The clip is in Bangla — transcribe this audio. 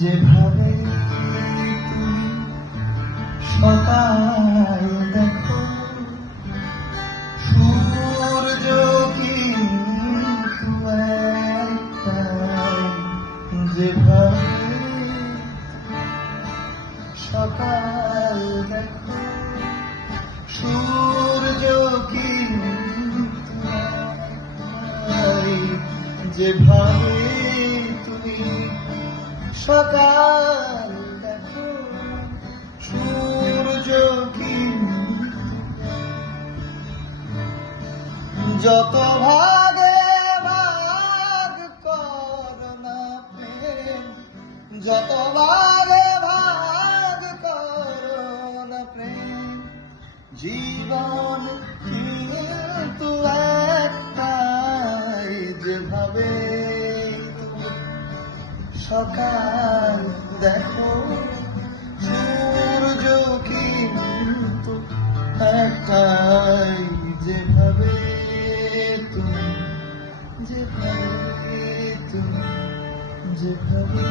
যেভাবে তুমি সকাল দেখো সূর্য কিন্তু একটাই, যেভাবে সকাল দেখো সূর্য কিন্তু একটাই, যেভাবে তুমি সকাল দেখো সূর্য কিন্তু যত ভাগে ভাগ করো না প্রেম, যত ভাগে ভাগ করো না প্রেম, জীবন কিন্তু একটাই, যেভাবে সকাল দেখো সূর্য কিন্তু একটাই, যেভাবে তুমি যেভাবে তুমি যেভাবে